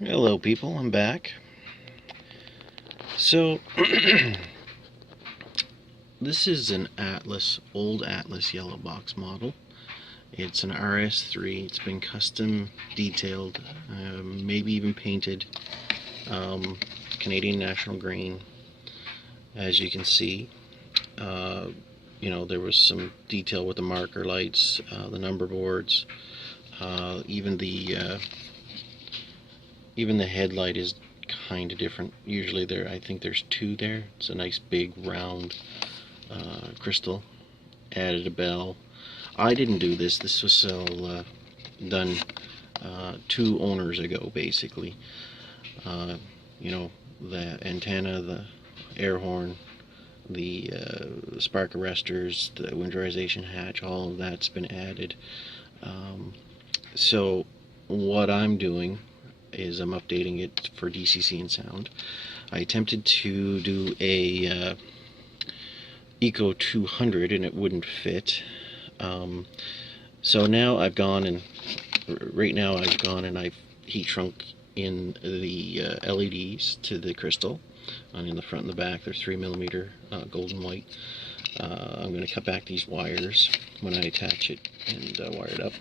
Hello people, I'm back. So this is an old Atlas yellow box model. It's an RS-3. It's been custom detailed, maybe even painted, Canadian National Green. As you can see, there was some detail with the marker lights, the number boards, even the headlight is kind of different. Usually I think there's two there. It's a nice big round crystal. Added a bell. I didn't do this. This was done 2 owners ago, basically. The antenna, the air horn, the spark arresters, the winterization hatch, all of that's been added. So what I'm doing is I'm updating it for DCC and Sound. I attempted to do a ECO-100 and it wouldn't fit. So now I've gone and I've heat shrunk in the LEDs to the crystal. In the front and the back, they're 3mm golden white. I'm going to cut back these wires when I attach it and wire it up.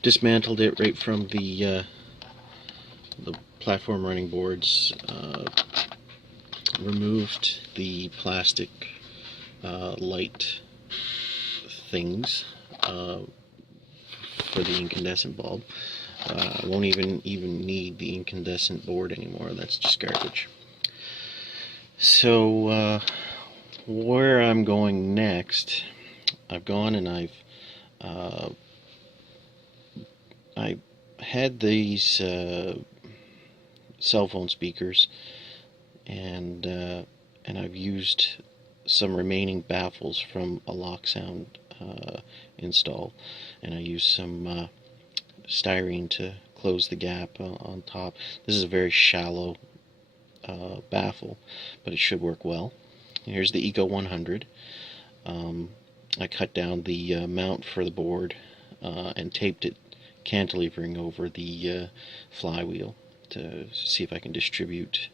Dismantled it right from the platform running boards. Removed the plastic light things for the incandescent bulb. I won't even need the incandescent board anymore. That's just garbage. So where I'm going next, I've gone and I had these cell phone speakers, and I've used some remaining baffles from a lock sound install, and I used some styrene to close the gap on top. This is a very shallow baffle, but it should work well. Here's the ECO-100. I cut down the mount for the board and taped it, cantilevering over the flywheel to see if I can distribute,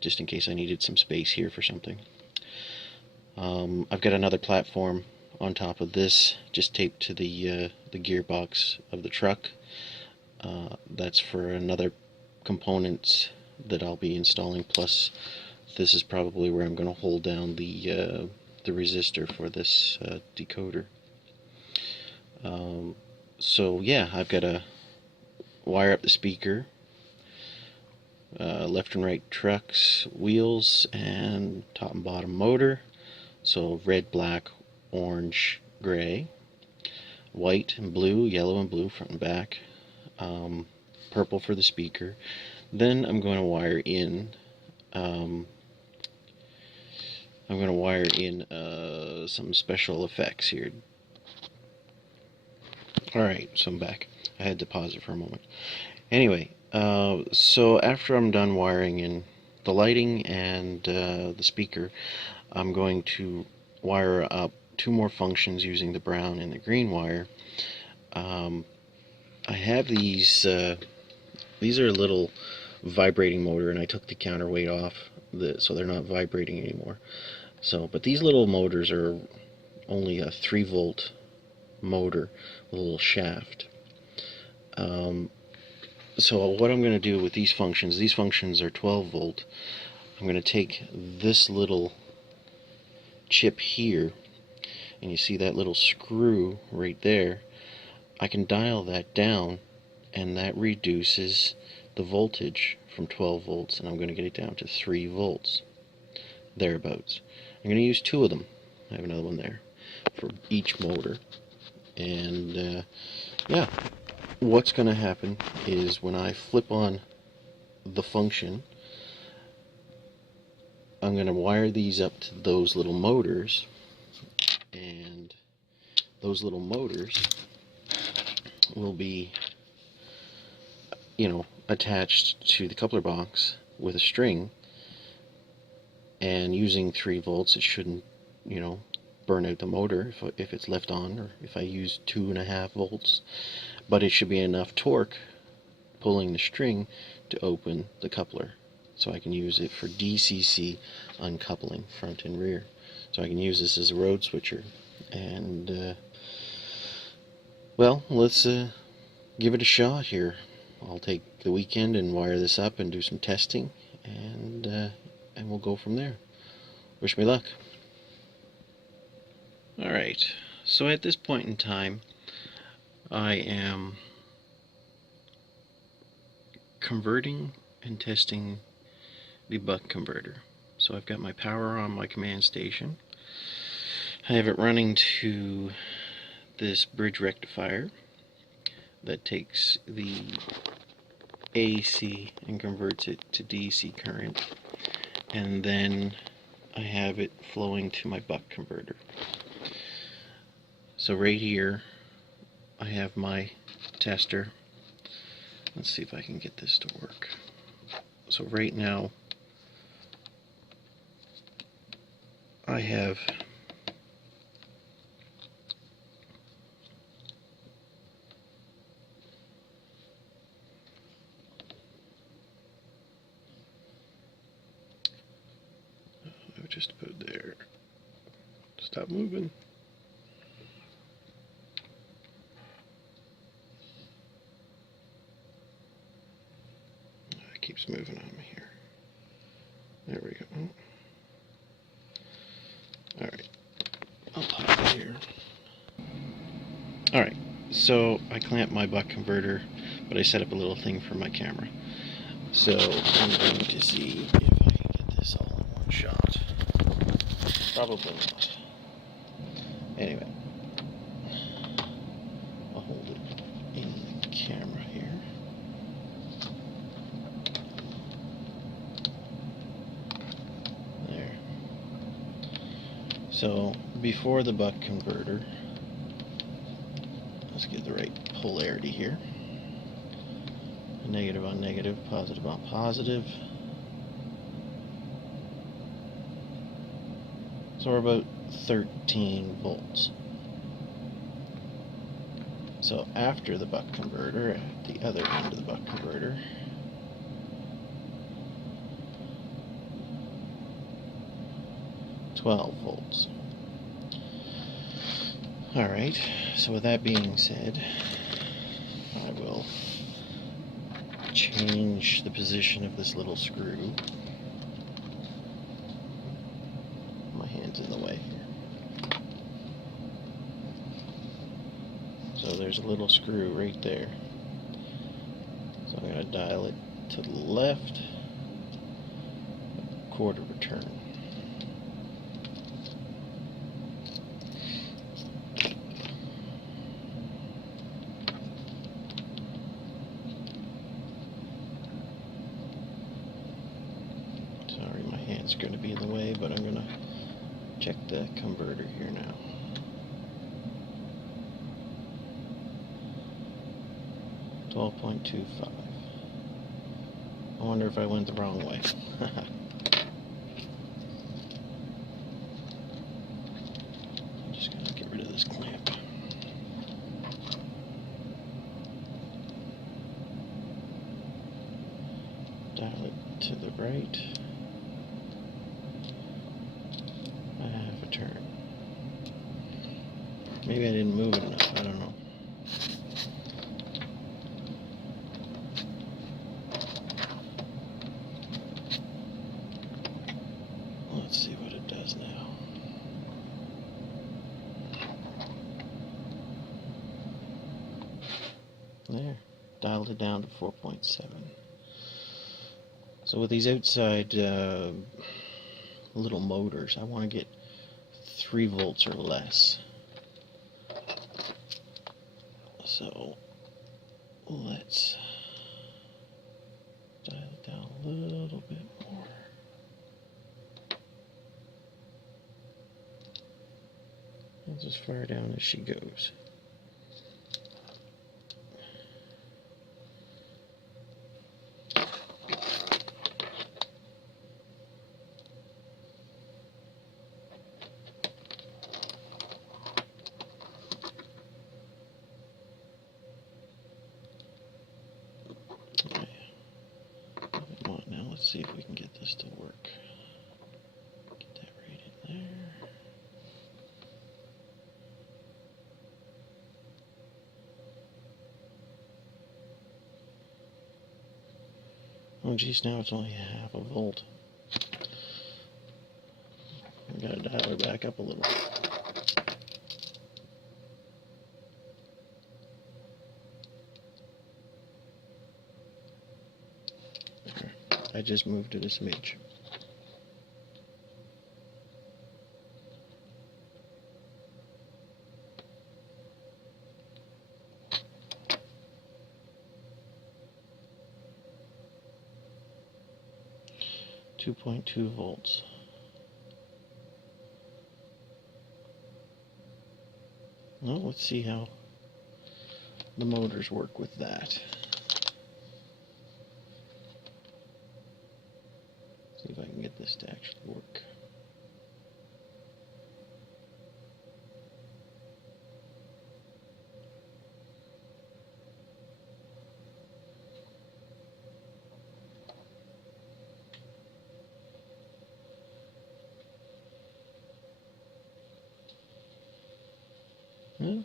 just in case I needed some space here for something. I've got another platform on top of this, just taped to the gearbox of the truck. That's for another components that I'll be installing, plus this is probably where I'm going to hold down the resistor for this decoder. So yeah, I've got to wire up the speaker, left and right trucks, wheels, and top and bottom motor. So red, black, orange, gray, white and blue, yellow and blue, front and back, purple for the speaker. Then I'm going to wire in some special effects here. Alright, so I'm back. I had to pause it for a moment. Anyway, so after I'm done wiring in the lighting and the speaker, I'm going to wire up 2 more functions using the brown and the green wire. I have these are a little vibrating motor, and I took the counterweight off so they're not vibrating anymore. But these little motors are only a 3-volt motor with a little shaft. So what I'm going to do with these functions are 12 volt. I'm going to take this little chip here, and you see that little screw right there. I can dial that down, and that reduces the voltage from 12 volts, and I'm going to get it down to 3 volts, thereabouts. I'm going to use 2 of them. I have another one there for each motor. And yeah, what's going to happen is when I flip on the function, I'm going to wire these up to those little motors, and those little motors will be, attached to the coupler box with a string, and using 3 volts it shouldn't, burn out the motor if it's left on, or if I use 2.5 volts. but it should be enough torque pulling the string to open the coupler, so I can use it for DCC uncoupling front and rear. So I can use this as a road switcher. And well, let's give it a shot here. I'll take the weekend and wire this up and do some testing, and we'll go from there. Wish me luck. Alright, so at this point in time, I am converting and testing the buck converter. So I've got my power on my command station. I have it running to this bridge rectifier that takes the AC and converts it to DC current, and then I have it flowing to my buck converter. So right here I have my tester. Let's see if I can get this to work. So right now I have just put it there. Stop moving. It keeps moving on me here. There we go. Alright. I'll pop it here. Alright, so I clamped my buck converter, but I set up a little thing for my camera. So I'm going to see if I can get this all in one shot. Probably not. Anyway, I'll hold it in the camera here. There. So before the buck converter, let's get the right polarity here. Negative on negative, positive on positive. So we're about 13 volts. So after the buck converter, at the other end of the buck converter, volts. Alright, so with that being said, I will change the position of this little screw. My hand's in the way here. So there's a little screw right there. So I'm going to dial it to the left, a quarter of a turn. Sorry, my hand's going to be in the way, but I'm going to check the converter here now. $12.25. I wonder if I went the wrong way. I'm just going to get rid of this clamp. Dial it to the right. Half a turn. Maybe I didn't move it enough, I don't know. Let's see what it does now. There, dialed it down to 4.7. So with these outside little motors, I want to get 3 volts or less. So let's dial it down a little bit more. That's as far down as she goes. see if we can get this to work. Get that right in there. Oh geez, now it's only half a volt. I gotta dial it back up a little. There. I just moved it a smidge. .2 volts. Well, let's see how the motors work with that. See if I can get this to actually work. Well,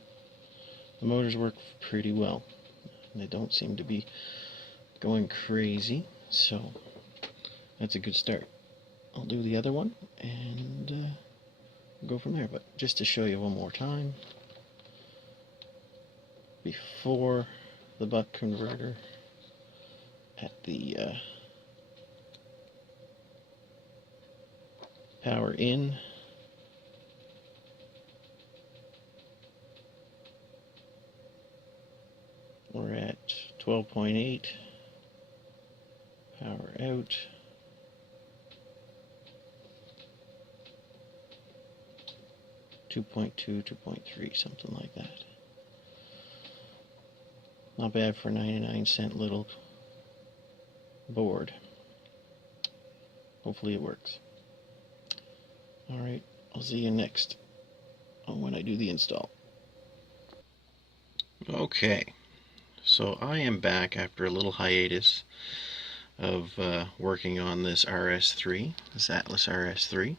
the motors work pretty well. They don't seem to be going crazy, so that's a good start. I'll do the other one and go from there. But just to show you one more time, before the buck converter at the power in, we're at 12.8, power out, .2, 2.3, something like that. Not bad for a 99-cent little board. Hopefully it works. Alright, I'll see you next when I do the install. Okay, so I am back after a little hiatus of working on this RS3, this Atlas RS3.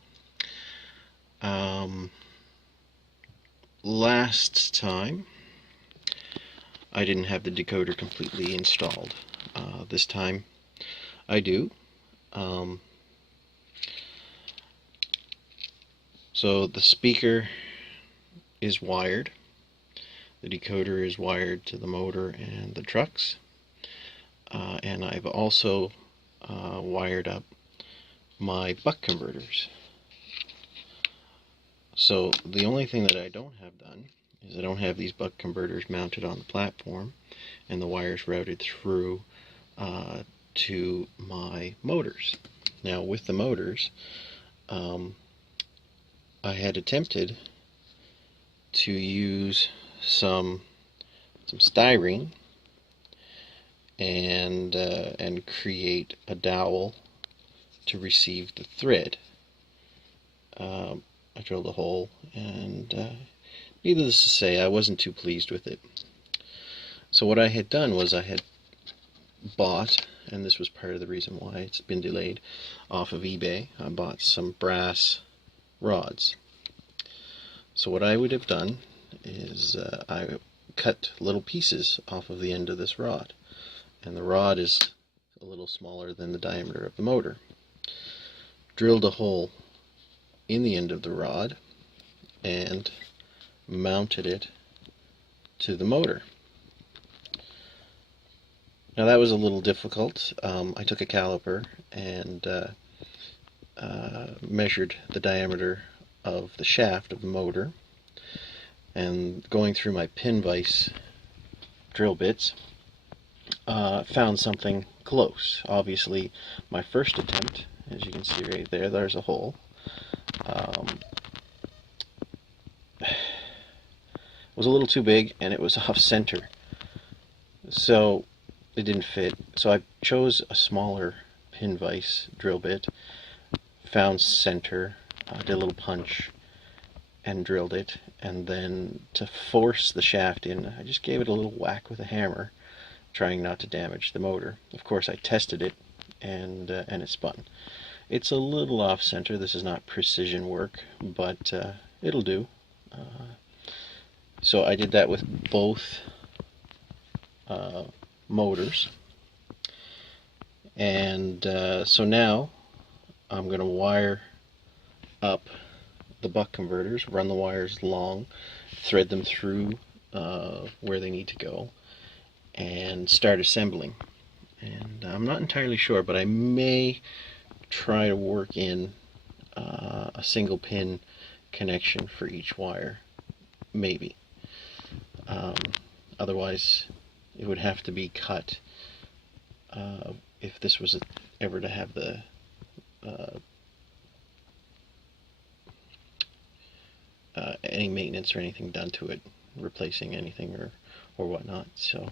Last time I didn't have the decoder completely installed. This time I do. So the speaker is wired, the decoder is wired to the motor and the trucks, and I've also wired up my buck converters. So the only thing that I don't have done is I don't have these buck converters mounted on the platform and the wires routed through to my motors. Now with the motors, I had attempted to use some styrene and create a dowel to receive the thread. I drilled a hole, and needless to say, I wasn't too pleased with it. So what I had done was I had bought, and this was part of the reason why it's been delayed, off of eBay, I bought some brass rods. So what I would have done is I cut little pieces off of the end of this rod, and the rod is a little smaller than the diameter of the motor. Drilled a hole in the end of the rod and mounted it to the motor. Now that was a little difficult. I took a caliper and measured the diameter of the shaft of the motor, and going through my pin vise drill bits, found something close. Obviously my first attempt, as you can see right there, there's a hole. Was a little too big and it was off center, so it didn't fit. So I chose a smaller pin vise drill bit, found center, did a little punch and drilled it, and then to force the shaft in, I just gave it a little whack with a hammer, trying not to damage the motor. Of course I tested it and it spun. It's a little off center. This is not precision work, but it'll do. So I did that with both motors, and so now I'm going to wire up the buck converters, run the wires long, thread them through where they need to go, and start assembling. And I'm not entirely sure, but I may try to work in a single pin connection for each wire, maybe. Otherwise it would have to be cut if this was ever to have the any maintenance or anything done to it, replacing anything or whatnot. So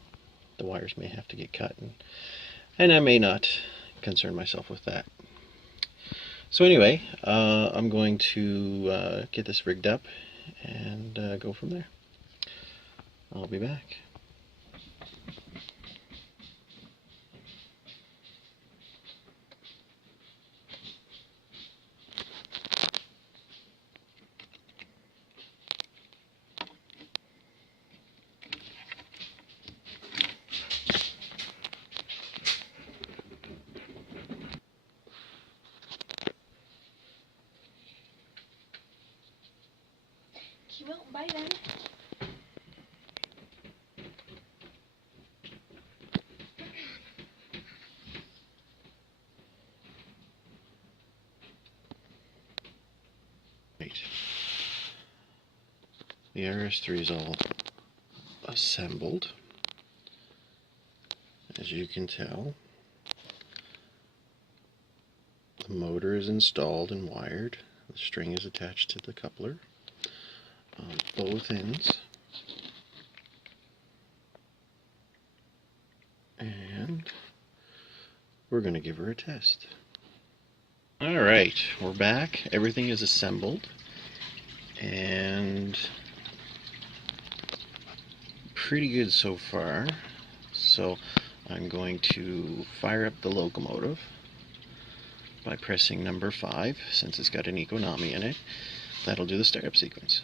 the wires may have to get cut, and I may not concern myself with that. So anyway, I'm going to get this rigged up and go from there. I'll be back. She won't bite then. Right. The RS-3 is all assembled, as you can tell. The motor is installed and wired. The string is attached to the coupler on both ends. And we're going to give her a test. Alright, we're back. Everything is assembled and pretty good so far. So I'm going to fire up the locomotive by pressing number 5, since it's got an Econami in it. That'll do the startup sequence.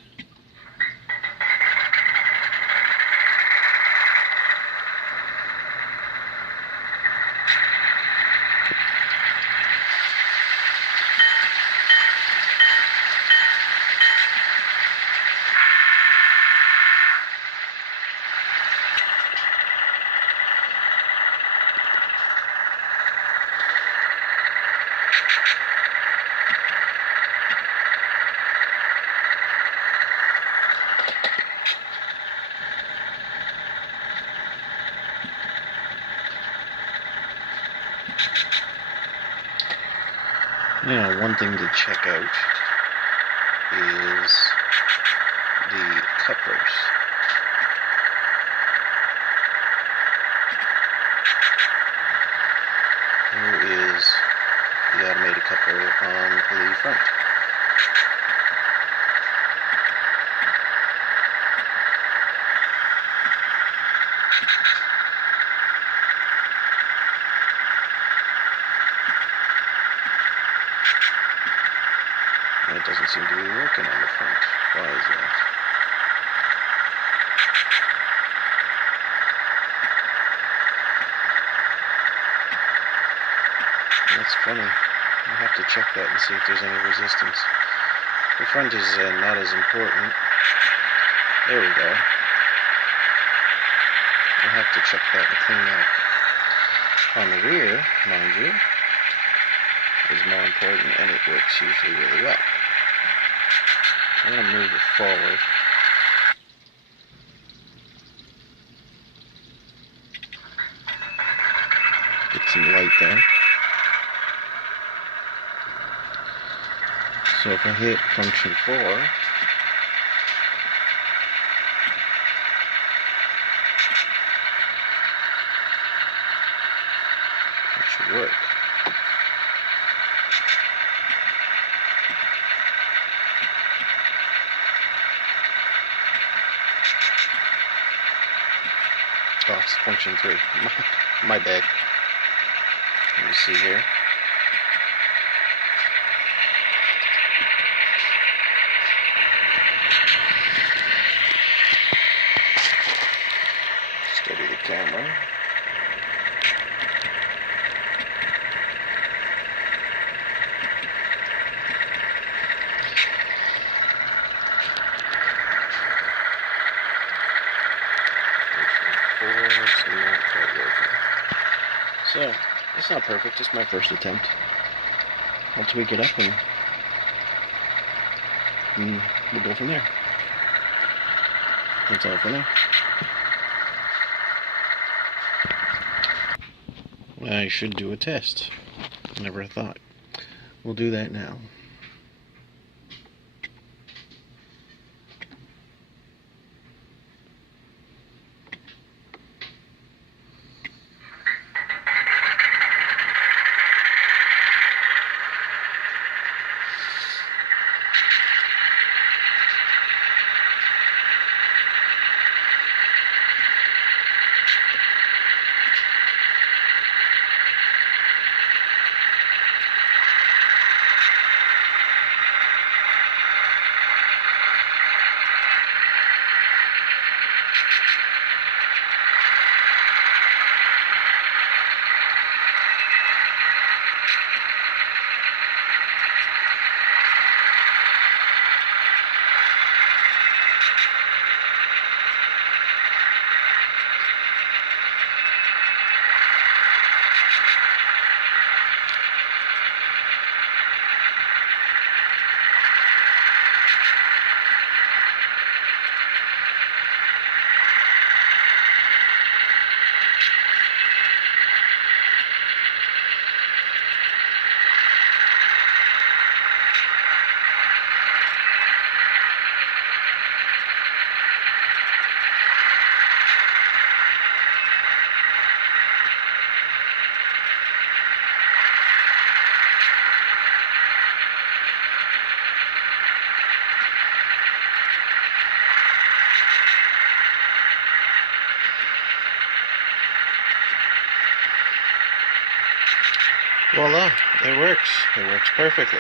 Now, one thing to check out is the couplers. Here is the automated coupler on the front. It doesn't seem to be working on the front. Why is that? That's funny. I'll have to check that and see if there's any resistance. The front is not as important. There we go. I'll have to check that and clean that. On the rear, mind you, is more important, and it works usually really well. I'm going to move it forward. Get some light there. So if I hit function 4, that should work. Oh, it's function 3. My bad. Let me see here. Steady the camera. So, it's not perfect, it's my first attempt. I'll tweak it up and we'll go from there. That's all for now. I should do a test. Never thought. We'll do that now. Voila, it works. It works perfectly.